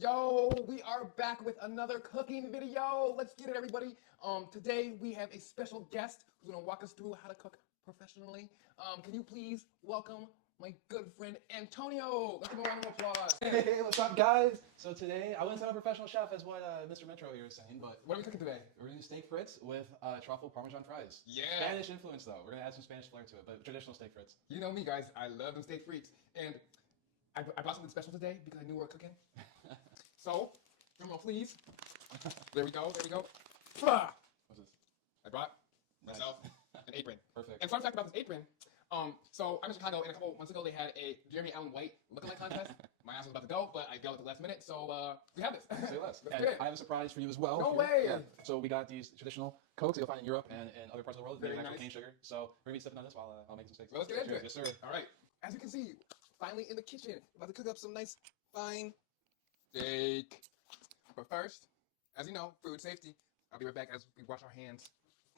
Yo, we are back with another cooking video. Let's get it, everybody. Today we have a special guest who's gonna walk us through how to cook professionally. Can you please welcome my good friend Antonio? Let's give him a round of applause. Hey, what's up, guys? So today, I wouldn't say I'm a professional chef as what Mr. Metro here was saying, but What are we cooking today? we're gonna do steak frites with truffle Parmesan fries. Yeah. Spanish influence though. We're gonna add some Spanish flair to it, but traditional steak frites. You know me, guys. I love them steak frites, and I brought something special today because I knew we were cooking. So, drum roll, please. There we go. There we go. Ah! What's this? I brought myself an apron. Perfect. And fun fact about this apron. So I'm in Chicago, and a couple months ago they had a Jeremy Allen White lookalike contest. My ass was about to go, but I bailed at the last minute, so we have this. Say less. Let's And get it. I have a surprise for you as well. No here. way! Yeah. So we got these traditional Cokes that you'll find in Europe and in other parts of the world. Very Made with actual nice. cane sugar. So we're gonna be sipping on this while I'll make some steaks. Well, let's get into it. Yes, sir. All right. As you can see, finally in the kitchen, about to cook up some nice, fine steak. But first, as you know, food safety. I'll be right back as we wash our hands.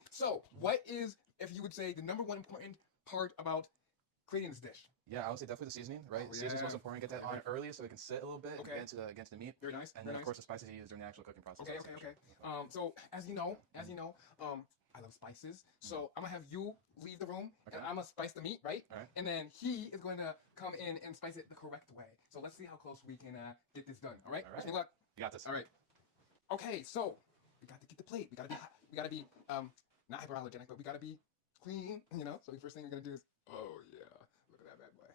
So, what is, if you would say, the number one important part about creating this dish? Yeah, I would say definitely the seasoning, right? Oh, Seasoning's yeah. most important. Get that on early so it can sit a little bit Okay. and get into the meat. Very nice. And very then, of nice. course, the spices you use during the actual cooking process. Okay. So as you know, I love spices. So I'm gonna have you leave the room, Okay. and I'm gonna spice the meat, right? All right. And then he is going to come in and spice it the correct way. So let's see how close we can get this done. All right. All right. Wish me luck. You got this. All right. Okay. So we got to get the plate. We gotta be not hyperallergenic, but we gotta be clean. You know. So the first thing we're gonna do is, oh yeah, look at that bad boy.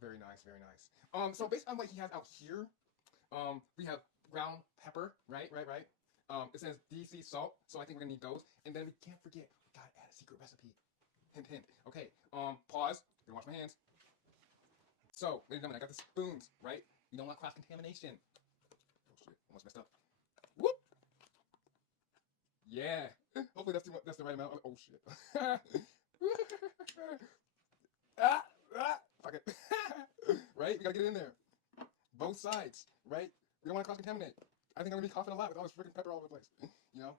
Very nice. Very nice. So based on what he has out here, we have ground pepper, right. It says DC salt, so I think we're gonna need those. And then we can't forget, we gotta add a secret recipe. Hint, hint. Okay. Pause. I'm gonna wash my hands. So, ladies and gentlemen, I got the spoons, right? You don't want cross contamination. Oh shit, almost messed up. Whoop. Yeah. Hopefully that's the right amount. Oh shit. Fuck it. Right? We gotta get it in there. Both sides, right? We don't want to cross contaminate. I think I'm gonna be coughing a lot with all this freaking pepper all over the place. You know?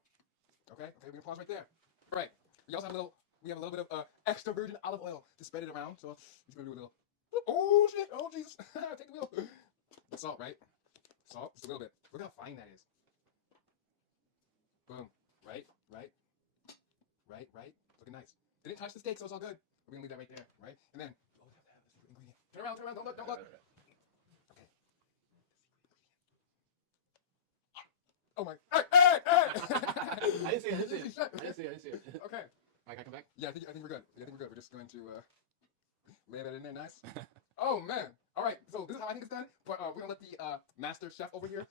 Okay, we can pause right there. All right. We also have a little bit of extra virgin olive oil to spread it around. So just gonna do a little. Oh shit! Oh Jesus! Take the wheel. The salt, right? Salt, just a little bit. Look how fine that is. Boom. Right. Looking nice. Didn't touch the steak, so it's all good. We're gonna leave that right there, right? And then we always have to have the secret ingredient. Turn around. Don't look. Okay. Oh my! Hey! I didn't see it. Okay. I come back? Yeah, I think we're good. We're just going to lay that in there nice. Oh man! All right. So this is how I think it's done. But we're gonna let the master chef over here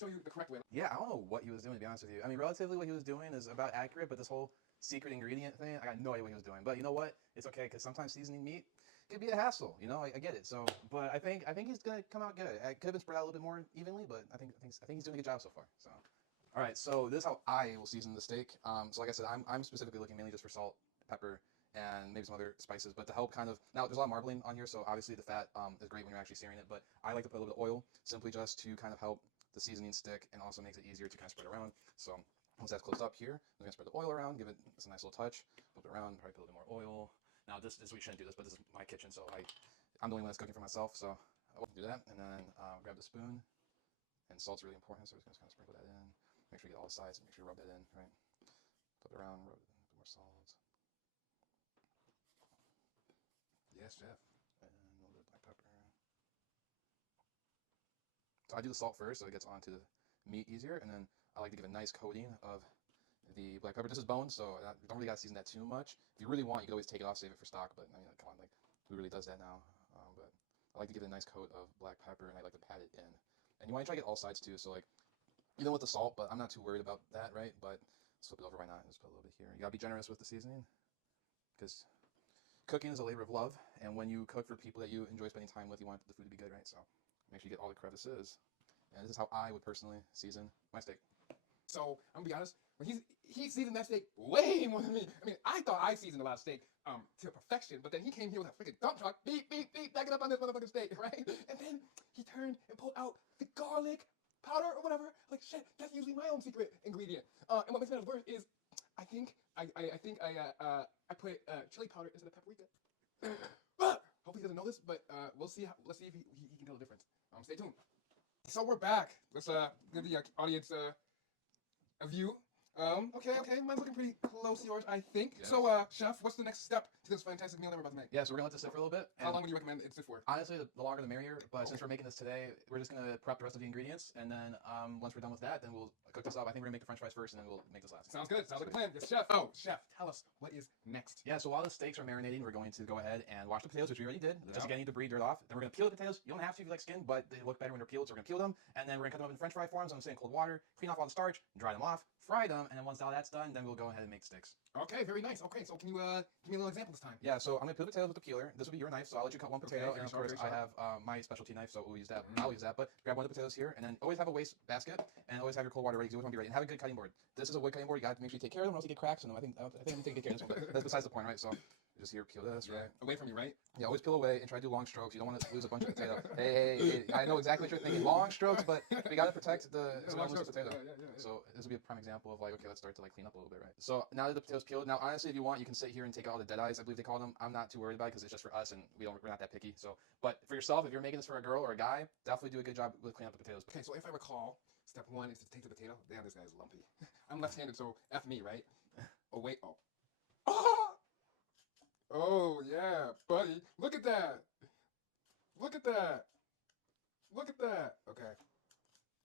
show you the correct way. Yeah, I don't know what he was doing, to be honest with you. I mean, relatively what he was doing is about accurate, but this whole secret ingredient thing, I got no idea what he was doing. But you know what? It's okay, because sometimes seasoning meat could be a hassle. You know, I get it. So, but I think he's gonna come out good. It could have been spread out a little bit more evenly, but I think he's doing a good job so far. So, all right. So this is how I will season the steak. So like I said, I'm specifically looking mainly just for salt, pepper, and maybe some other spices. But to help kind of, now there's a lot of marbling on here, so obviously the fat is great when you're actually searing it. But I like to put a little bit of oil, simply just to kind of help the seasoning stick, and also makes it easier to kind of spread around. So once that's closed up here, I'm gonna spread the oil around, give it a nice little touch, flip it around, probably put a little bit more oil. Now this we shouldn't do this, but this is my kitchen, so I'm the only one that's cooking for myself, so I will do that. And then grab the spoon, and salt's really important, so we're just gonna kind of sprinkle that in. Make sure you get all the sides, and make sure you rub that in, right? Flip it around, rub it, put more salt. Yes, chef. And a little bit of black pepper. So I do the salt first, so it gets onto the meat easier, and then I like to give a nice coating of the black pepper. This is bone, so you don't really gotta season that too much. If you really want, you can always take it off, save it for stock. But I mean, come on, like who really does that now? But I like to give it a nice coat of black pepper, and I like to pat it in. And you want to try to get all sides too. So like even with the salt, but I'm not too worried about that, right? But let's flip it over. Why not? Just put a little bit here. You gotta be generous with the seasoning, because cooking is a labor of love, and when you cook for people that you enjoy spending time with, you want the food to be good, right? So make sure you get all the crevices. And this is how I would personally season my steak. So I'm gonna be honest, when he seasoned that steak way more than me. I mean, I thought I seasoned a lot of steak to perfection, but then he came here with a freaking dump truck, beep, back it up on this motherfucking steak, right? And then he turned and pulled out the garlic powder or whatever. Like shit, that's usually my own secret ingredient. And what makes matters worse is I think I put chili powder instead of paprika. Hopefully he doesn't know this, but let's see if he can tell the difference. Stay tuned. So we're back. Let's give the audience a view. Okay, mine's looking pretty close to yours, I think. Yes. So, chef, what's the next step to this fantastic meal that we're about to make? Yeah, so we're gonna let this sit for a little bit. How long would you recommend it sit for? Honestly, the longer the merrier. But Okay. since we're making this today, we're just gonna prep the rest of the ingredients, and then once we're done with that, then we'll cook this up. I think we're gonna make the French fries first, and then we'll make this last. Sounds good. Sounds like a plan. Yes, chef. Oh, chef, tell us what is next. Yeah, so while the steaks are marinating, we're going to go ahead and wash the potatoes, which we already did. Just to Yep. get any debris, dirt off. Then we're gonna peel the potatoes. You don't have to if you like skin, but they look better when they're peeled, so we're gonna peel them. And then we're gonna cut them up in French fry forms. I'm saying cold water, clean off all the starch, dry them off, fry them, and then once all that's done, then we'll go ahead and make sticks. Okay, very nice. Okay, so can you give me a little example this time? Yeah, so I'm gonna peel the potatoes with the peeler. This will be your knife, so I'll let you cut one potato. Okay, And of very course, sharp, I very have my specialty knife, so we'll use that. I'll use that. But grab one of the potatoes here, and then always have a waste basket, and always have your cold water ready. 'Cause you always want to be ready, and have a good cutting board. This is a wood cutting board. You got to make sure you take care of them, or else you get cracks in them. I think I'm gonna take good care of this one, but that's besides the point, right? So just here, peel this, right? Away from you, right? Yeah, always peel away and try to do long strokes. You don't want to lose a bunch of potato. Hey, I know exactly what you're thinking. Long strokes, but we gotta protect the so we don't lose the potato. Yeah. So this will be a prime example of like, okay, let's start to like clean up a little bit, right? So now that the potatoes peeled, now honestly, if you want, you can sit here and take out all the dead eyes. I believe they call them. I'm not too worried about it because it's just for us and we're not that picky. So, but for yourself, if you're making this for a girl or a guy, definitely do a good job with cleaning up the potatoes. Okay, so if I recall, step one is to take the potato. Damn, this guy's lumpy. I'm left-handed, so F me, right? Oh, wait. Oh. Ah! Oh, yeah, buddy. Look at that. Look at that. Look at that. Okay.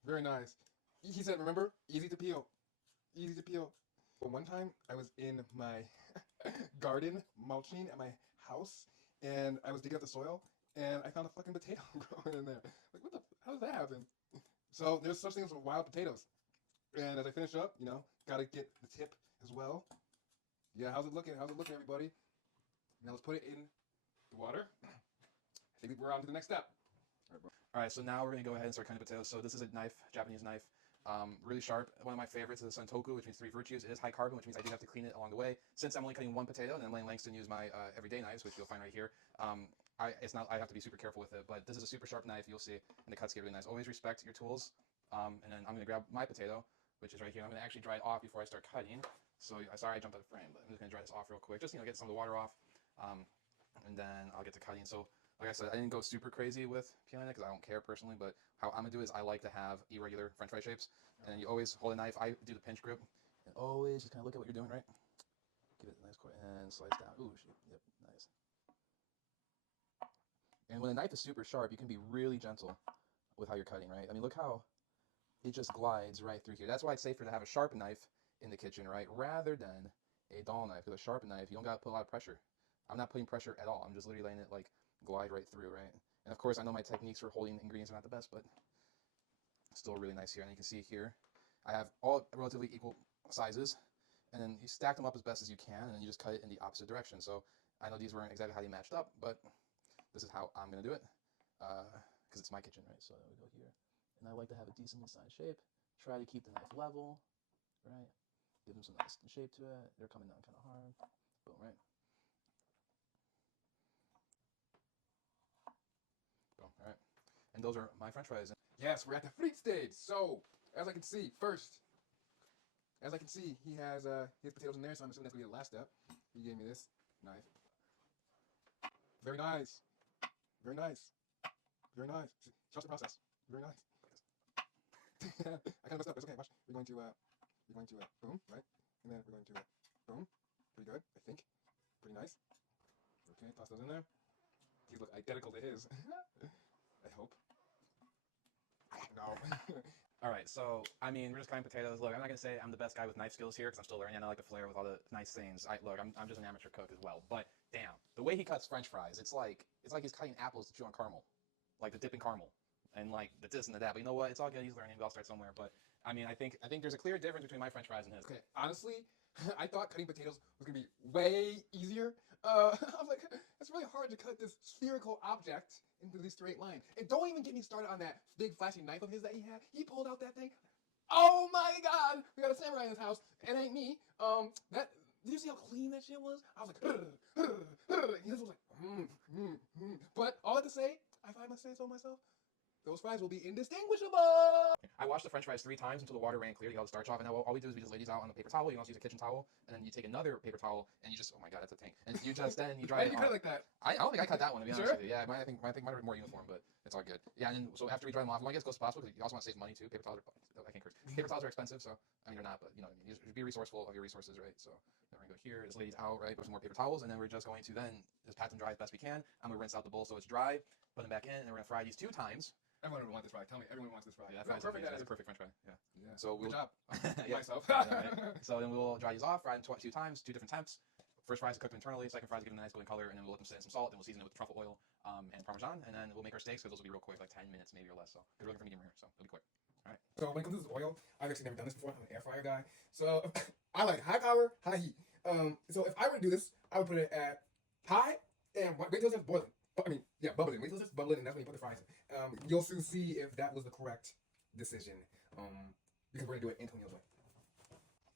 Very nice. He said, remember, easy to peel. Easy to peel. But one time, I was in my garden mulching at my house, and I was digging up the soil, and I found a fucking potato growing in there. Like, what the? How does that happen? So there's such things as wild potatoes. And as I finish up, gotta get the tip as well. Yeah, how's it looking? How's it looking, everybody? Now let's put it in the water. I think we're on to the next step. All right, so now we're gonna go ahead and start cutting potatoes. So this is a knife, Japanese knife, really sharp. One of my favorites is the Santoku, which means 3 virtues. It is high carbon, which means I do have to clean it along the way. Since I'm only cutting one potato, and then Lane Langston used my everyday knives, which you'll find right here. I have to be super careful with it, but this is a super sharp knife. You'll see, and the cuts get really nice. Always respect your tools. And then I'm gonna grab my potato, which is right here. I'm gonna actually dry it off before I start cutting. So sorry I jumped out of frame, but I'm just gonna dry this off real quick, just get some of the water off, and then I'll get to cutting. So like I said, I didn't go super crazy with peeling it because I don't care personally, but how I'm gonna do is I like to have irregular French fry shapes, and you always hold a knife. I do the pinch grip, and always just kind of look at what you're doing, right? Give it a nice quick and slice down. Ooh, shoot. Yep, nice. And when a knife is super sharp, you can be really gentle with how you're cutting, right? I mean, look how it just glides right through here. That's why it's safer to have a sharp knife in the kitchen, right? Rather than a dull knife. With a sharp knife, you don't gotta put a lot of pressure. I'm not putting pressure at all. I'm just literally letting it like glide right through, right? And of course, I know my techniques for holding ingredients are not the best, but still really nice here. And you can see here, I have all relatively equal sizes, and then you stack them up as best as you can, and then you just cut it in the opposite direction. So I know these weren't exactly how they matched up, but this is how I'm gonna do it, because it's my kitchen, right? So we go here, and I like to have a decently sized shape. Try to keep the knife level, right? Give them some nice shape to it. They're coming down kind of hard. Boom, right? Boom, all right. And those are my French fries. Yes, we're at the Frites stage. So, as I can see, he has his potatoes in there, so I'm assuming that's gonna be the last step. He gave me this knife. Very nice. Very nice. Very nice. Trust the process. Very nice. I kind of messed up. It's okay. Watch. We're going to boom, right? And then we're going to boom. Pretty good, I think. Pretty nice. Okay, toss those in there. These look identical to his. I hope. No. All right, so I mean, we're just cutting potatoes. Look, I'm not gonna say I'm the best guy with knife skills here because I'm still learning and I like to flair with all the nice things. I'm just an amateur cook as well. But damn, the way he cuts French fries, it's like he's cutting apples to chew on caramel, like the dip in caramel, and like the this and the that. But you know what? It's all good. He's learning. We all start somewhere. But I mean, I think there's a clear difference between my French fries and his. Okay, honestly, I thought cutting potatoes was gonna be way easier. I was like, it's really hard to cut this spherical object into this straight line. And don't even get me started on that big flashing knife of his that he had. He pulled out that thing. Oh my God! We got a samurai in this house. It ain't me. Did you see how clean that shit was? I was like, he just was like, But all I have to say, if I must say so myself, those fries will be indistinguishable. I washed the French fries 3 times until the water ran clear to get all the starch off. And now all we do is we just lay these out on the paper towel. You can also use a kitchen towel, and then you take another paper towel and you just, oh my god, that's a tank. And you just then you dry Why it did you off. cut it like that? I don't think I cut that one, to be honest Sure? with you. Yeah, I think might have been more uniform, but it's all good. Yeah, and then so after we dry them off, we want to get as close as possible because you also want to save money too. Paper towels are, I can't curse. Paper towels are expensive, so I mean they're not, but you know what I mean. You be resourceful of your resources, right? So then we're gonna go here, just lay these out, right? Put some more paper towels, and then we're just going to then just pat them dry as best we can. I'm gonna rinse out the bowl so it's dry, put them back in, and then we're gonna fry these 2 times. Everyone would want this fry. Tell me, everyone wants this fry. Yeah, That's perfect. That's a perfect French fry. Yeah. Yeah. So we'll, Good job. yeah. Myself. Yeah, right. So then we'll dry these off, fry them 2 times, 2 different temps. First fries cook them internally, second fries give them a nice golden color, and then we'll let them sit in some salt. Then we'll season it with truffle oil and Parmesan, and then we'll make our steaks because those will be real quick, like 10 minutes maybe or less. So we're looking for medium rare, so it'll be quick. All right. So when it comes to this oil, I've actually never done this before. I'm an air fryer guy. So I like high power, high heat. So if I were to do this, I would put it at high and wait till it's boiling. I mean, yeah, bubbling. Wait till it's bubbling, and that's when you put the fries in. You'll soon see if that was the correct decision. Because we're gonna do it Antonio's way.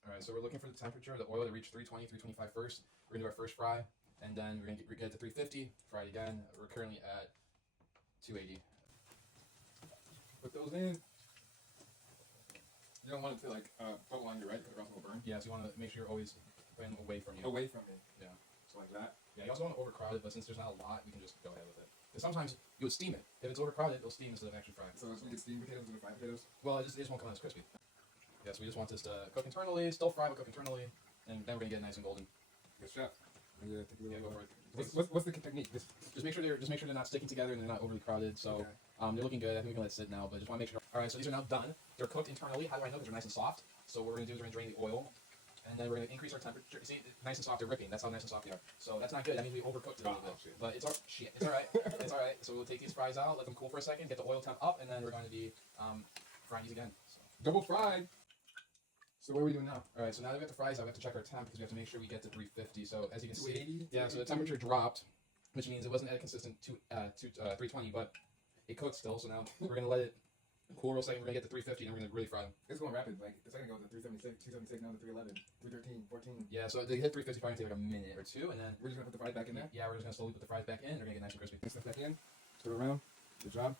All right, so we're looking for the temperature of the oil to reach 320, 325 first. We're gonna do our first fry, and then we're gonna get it to 350. Fry it again. We're currently at 280. Put those in. You don't want it to like bubble on you, right? Or else it'll burn. Yeah, so you want to make sure you're always putting them away from you. Away from it. Yeah. So like that. Yeah, you also want to overcrowd it, but since there's not a lot, we can just go ahead with it. Because sometimes you would steam it. If it's overcrowded, it'll steam instead of actually fry. So we get steamed potatoes and fried potatoes. Well, it just won't come out as crispy. Yeah, so we just want this to cook internally, still fry, but cook internally, and then we're gonna get it nice and golden. Good chef. Yeah, go for it. What's the technique? Just make sure they're not sticking together and they're not overly crowded. So they're looking good. I think we can let it sit now, but just want to make sure. All right, so these are now done. They're cooked internally. How do I know? Because they're nice and soft. So what we're gonna do is we're gonna drain the oil, and then we're gonna increase our temperature. You see, nice and soft. They're ripping. That's how nice and soft they are. So that's not good. That means we overcooked it a little bit. But it's all shit. It's all right. It's all right. So we'll take these fries out, let them cool for a second, get the oil temp up, and then we're going to be frying these again. So. Double fried. So what are we doing now? All right, so now that we have the fries out, we have to check our temp because we have to make sure we get to 350. So as you can see, 280? yeah, so the temperature dropped, which means it wasn't at a consistent 320, but it cooked still. So now we're gonna let it cool real second. We're gonna get to 350, and we're gonna really fry them. It's going rapid. Like the second goes to 376, 276, now to 311, 313, 14. Yeah, so they hit 350 probably take like a minute or two, and then We're just gonna put the fries back in there. yeah, we're just gonna slowly put the fries back in. They're gonna get nice and crispy. Put stuff back in. Turn it around. Good job.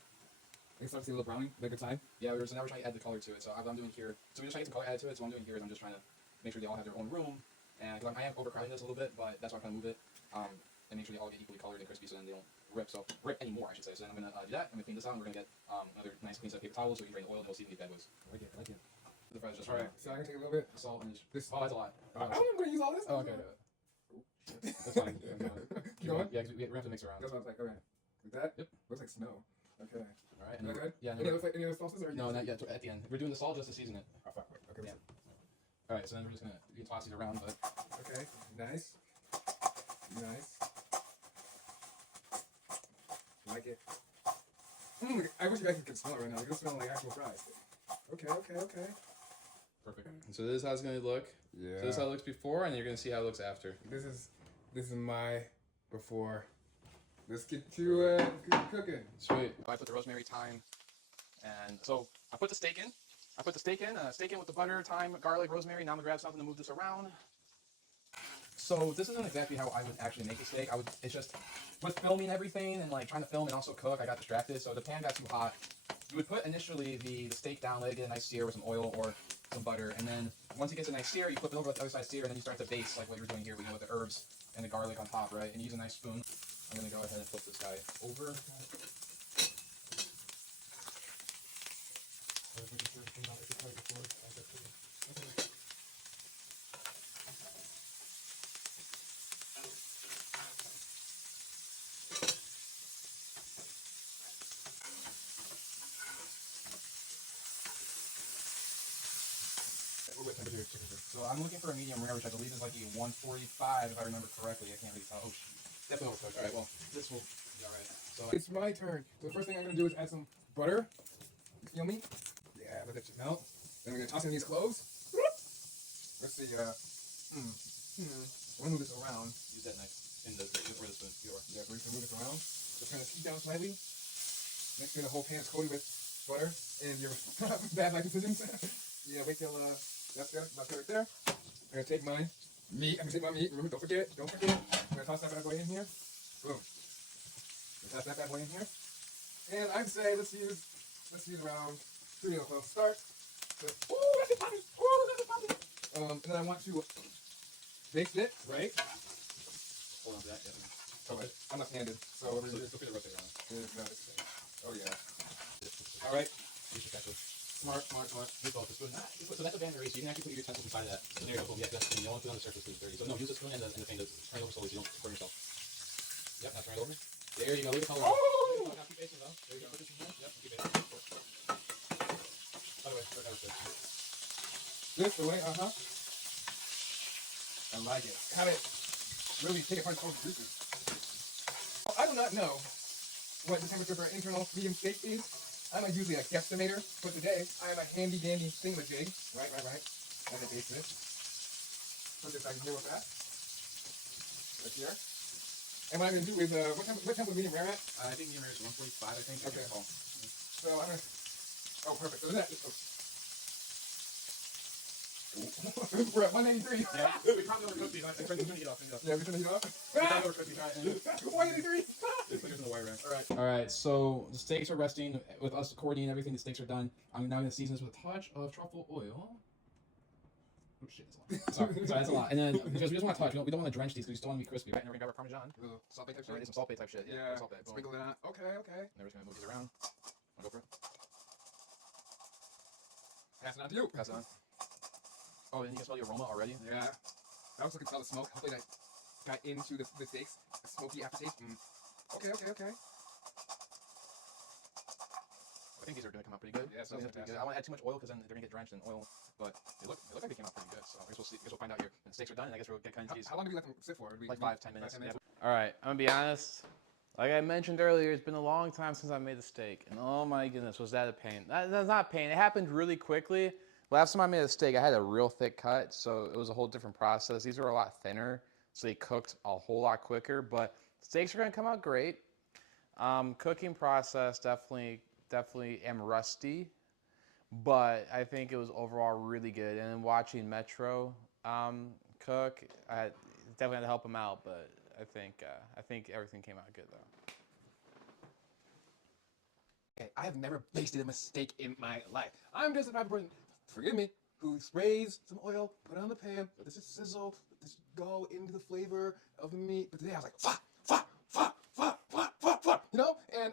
I can start to see a little browning. Like good side. Yeah, so now we're trying to add the color to it. So what I'm doing here, so we're just trying to get the color added to it. So what I'm doing here is I'm just trying to make sure they all have their own room, and because I am overcrowding this a little bit, but that's why I'm trying to move it, and make sure they all get equally colored and crispy, so then they don't rip. So rip anymore, I should say. So then I'm gonna do that. I'm gonna clean this out. And we're gonna get another nice clean set of paper towels so we can drain the oil and we'll see if we get bad boys. I like it. I like it. The fries just All right. So I'm gonna take a little bit. salt and just, This. oh, that's a lot. I'm gonna use all this. Oh, okay. That's fine. Keep going. Yeah, 'cause we have to mix around. That's what I was like. Okay. With that. Yep. Looks like snow. Okay. All right. Is that good? Yeah. Any other sauces or? No, not yet. At the end, we're doing the salt just to season it. Oh, fuck. Okay. Yeah. All right. So then we're just gonna toss these around, but Okay. Nice. Nice. Like it. I wish you guys could smell it right now. It doesn't smell like actual fries. Okay. Okay. Okay. perfect. So this is how it's gonna look. Yeah. So this is how it looks before, and then you're gonna see how it looks after. This is my before. Let's get to cooking. Sweet. I put the rosemary, thyme, and so I put the steak in. Steak in with the butter, thyme, garlic, rosemary. Now I'm gonna grab something to move this around. So this isn't exactly how I would actually make a steak. It's just with filming everything and like trying to film and also cook, I got distracted. So the pan got too hot. You would put initially the steak down, let it get a nice sear with some oil or some butter, and then once it gets a nice sear, you flip it over to the other side sear, and then you start to baste like what you're doing here, with the herbs and the garlic on top, right? And use a nice spoon. I'm gonna go ahead and flip this guy over. So I'm looking for a medium rare, which I believe is like a 145, if I remember correctly. I can't really tell. Oh, shoot. Definitely overcooked. All right, well, this will be all right. So It's my turn. So the first thing I'm gonna do is add some butter. You feel me? Yeah, let that just melt. Then we're gonna toss in these cloves. Let's see. I'm gonna move this around. use that knife in the where the spoon. Yeah, we're gonna move this around. Just kind of scoot down slightly. Make sure the whole pan is coated with butter and your bad life decisions. Yeah, wait till that's good. That's good right there. I'm gonna take my meat. Remember, don't forget. I'm gonna toss that bad boy in here. Boom. Toss that bad boy in here. And I'd say let's use around 3 minutes. I'll start. Ooh, that's it popping. Ooh, that's it popping. And then I want to bake it, right? Hold on to that. Yeah. Oh, I'm left-handed, so we're So just feel free to rotate around. Oh yeah. All right. Smart. So that's a band erase. You can actually put your utensils inside of that. So there you go. Boom. Yeah, that's the only thing on the surface is dirty. So no, use the spoon and the thing to turn it over slowly so you don't burn yourself. Yep, now turn it over. There you go. Leave the color. Oh! Now keep basting though. There you go. Put this in here. Yep, keep basting. By the way, that was good. This the way, I like it. Kind of really take it apart all the juices. I do not know what the temperature for an internal medium steak is. I'm usually a guesstimator, but today I have a handy dandy thingamajig. Right. As I taste this. Put this right here with that. Right here. And what I'm gonna do is, what temp was medium rare at? I think medium rare is 145. I think. Okay. So I'm gonna. Oh, perfect. So that. We're at 183. Yeah, we probably overcooked these. I think we're gonna eat off. Yeah, we're gonna heat up. We probably overcooked these. 183. It's like in the wire rack. All right. All right, so the steaks are resting. With us coordinating everything, the steaks are done. I'm now going to season this with a touch of truffle oil. Oh shit, that's a lot. Sorry, that's a lot. And then because we just want to touch, we don't want to drench these because we still want to be crispy, right? And we're gonna grab our Parmesan. Salt bay type Some salt bay type shit. Yeah. Salt bay. Boom. Sprinkle it on. Okay. And then we're just gonna move these around. I'll go for it. Pass it on to you. Pass it on. Oh, and you can smell the aroma already. Yeah. I also can smell the smoke. Hopefully that got into the steaks. The smoky aftertaste. Okay. I think these are gonna come out pretty good. Yeah, so smells pretty good. I don't want to add too much oil because then they're gonna get drenched in oil. But they look like they came out pretty good. So I guess we'll see. I guess we'll find out here. And the steaks are done. And I guess we'll get kind of these. How long do we let them sit for? Like 5-10 minutes. Yeah. All right, I'm gonna be honest. Like I mentioned earlier, it's been a long time since I made a steak, and oh my goodness, was that a pain? That's not pain. It happened really quickly. Last time I made a steak, I had a real thick cut, so it was a whole different process. These were a lot thinner, so they cooked a whole lot quicker. But steaks are gonna come out great. Cooking process definitely am rusty, but I think it was overall really good. And then watching Metro cook, I definitely had to help him out, but I think everything came out good though. Okay, I have never basted a mistake in my life. I'm just the type of person, forgive me, who sprays some oil, put it on the pan, let this sizzle, let this go into the flavor of the meat. But today I was like, fa, you know? And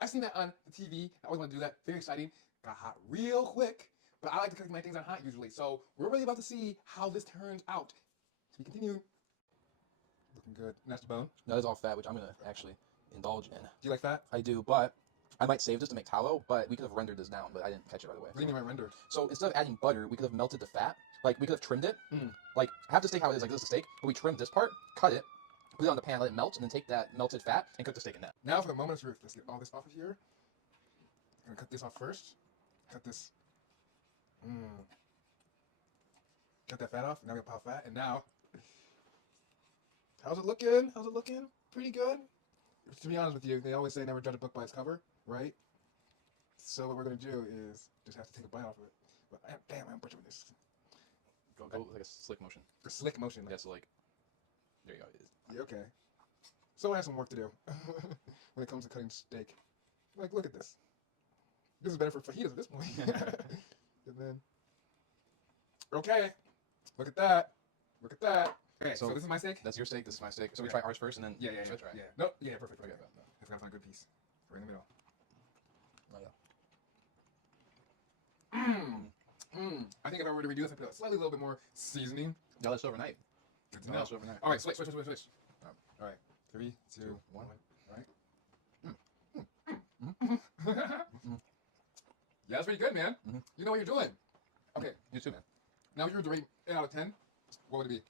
I've seen that on the TV. I always want to do that. Very exciting. Got hot real quick. But I like to cook my things on hot usually. So we're really about to see how this turns out. To be continued. Looking good. And that's the bone. That is all fat, which I'm gonna actually indulge in. Do you like fat? I do, but I might save this to make tallow. But we could have rendered this down, but I didn't catch it right away. What do you mean by rendered? So instead of adding butter, we could have melted the fat. Like we could have trimmed it. Like have the steak how it is. Like this is the steak, but we trimmed this part, cut it, put it on the pan, let it melt, and then take that melted fat and cook the steak in that. Now for the moment of truth. Let's get all this off of here. I'm gonna cut this off first. Cut this. Cut that fat off. Now we got pop fat. And now, how's it looking? How's it looking? Pretty good. To be honest with you, they always say never judge a book by its cover, right? So what we're gonna do is just have to take a bite off of it. But damn, I'm butchering this. Go like a slick motion. A slick motion. Yeah, so like, there you go. It is. Yeah, okay. So I have some work to do when it comes to cutting steak. Like, look at this. This is better for fajitas at this point. And then, okay, look at that. Look at that. Okay, so this is my steak. That's your steak. This is my steak. So we try ours first, and then Yeah. switch, right? Yeah. No. Yeah. Perfect. Okay. It's got to find a good piece. Right in the middle. Oh, yeah. I think if I were to redo this, I'd put a slightly little bit more seasoning. No, that's overnight. Good to No, know. that's overnight. All right, switch. All right, 3, 2, 1. All right. Yeah, that's pretty good, man. You know what you're doing. Okay, You too, man. now if you were to rate 8 out of 10, what would it be?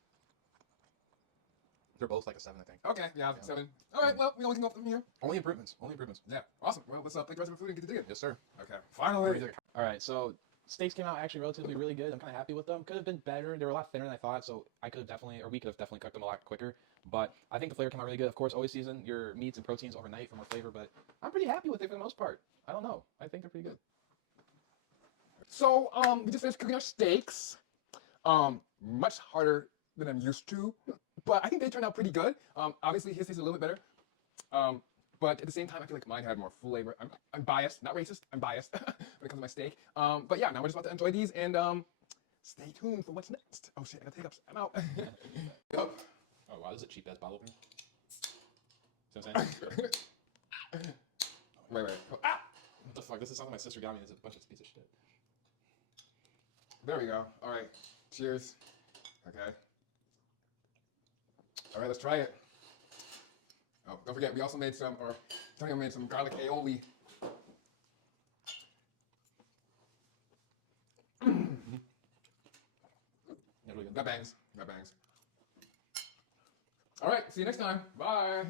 They're both like a 7, I think. Okay, yeah, 7. All right, well, we only can go up from here. Only improvements. Only improvements. Yeah, awesome. Well, let's plate the rest of the food and get to digging. Yes, sir. Okay, finally. All right, so steaks came out actually relatively really good. I'm kind of happy with them. Could have been better. They were a lot thinner than I thought, so we could have definitely cooked them a lot quicker. But I think the flavor came out really good. Of course, always season your meats and proteins overnight for more flavor, but I'm pretty happy with it for the most part. I don't know. I think they're pretty good. So, we just finished cooking our steaks. Much harder than I'm used to, but I think they turned out pretty good. Obviously his tastes a little bit better. but at the same time, I feel like mine had more flavor. I'm biased, not racist. I'm biased when it comes to my steak. But yeah, now we're just about to enjoy these and stay tuned for what's next. Oh shit, I got hiccups. I'm out. Yup. Oh wow, this is a cheap ass bottle opener. See what I'm saying? Wait. Ah! What the fuck? This is something my sister got me. This is a bunch of piece of shit. There we go. All right. Cheers. Okay. All right, let's try it. Oh, don't forget, we also made some, or Antonio made some garlic aioli. Yeah, really good. That bangs. All right, see you next time. Bye.